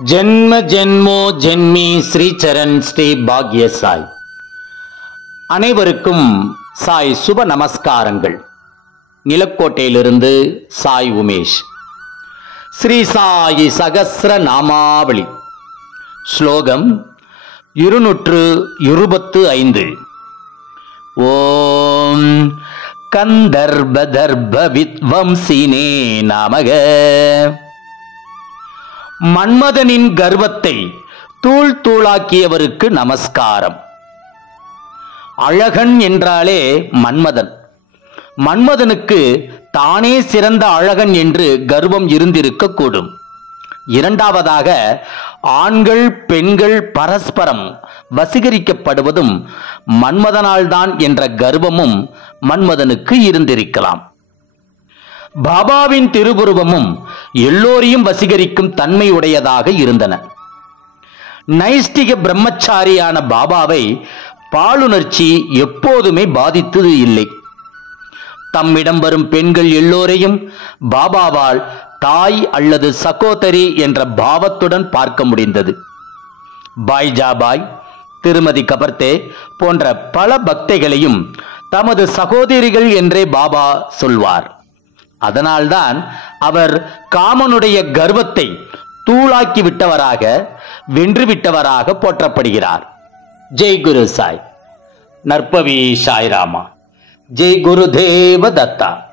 ஜென்ம ஜென்மோ ஜென்மி ஸ்ரீ சரண் ஸ்ரீ பாக்ய சாய். அனைவருக்கும் சாய் சுப நமஸ்காரங்கள். நிலக்கோட்டையிலிருந்து சாய் உமேஷ். ஸ்ரீ சாயி சகஸ்ர நாமாவளி. ஸ்லோகம் 225. ஓம் கந்தர்பதர்ப வித்வம்சினே நமக. மன்மதனின் கர்வத்தை தூள் தூளாக்கியவருக்கு நமஸ்காரம். அழகன் என்றாலே மன்மதன். மன்மதனுக்கு தானே சிறந்த அழகன் என்று கர்வம் இருந்திருக்க கூடும். இரண்டாவதாக, ஆண்கள் பெண்கள் பரஸ்பரம் வசீகரிக்கப்படுவதும் மன்மதனால்தான் என்ற கர்வமும் மன்மதனுக்கு இருந்திருக்கலாம். பாபாவின் திருவுருவமும் எல்லோரையும் வசீகரிக்கும் தன்மையுடையதாக இருந்தன. நைஷ்டிக பிரம்மச்சாரியான பாபாவை பாலுணர்ச்சி எப்போதுமே பாதித்தது இல்லை. தம்மிடம் வரும் பெண்கள் எல்லோரையும் பாபாவால் தாய் அல்லது சகோதரி என்ற பாவத்துடன் பார்க்க முடிந்தது. பாய் ஜாபாய், திருமதி கபர்தே போன்ற பல பக்தைகளையும் தமது சகோதரிகள் என்றே பாபா சொல்வார். அதனால்தான் அவர் காமனுடைய கர்வத்தை தூளாக்கி விட்டவராக, வென்றுவிட்டவராக போற்றப்படுகிறார். ஜெய் குரு சாய். நற்பவி சாய்ராமா. ஜெய் குருதேவ தத்தா.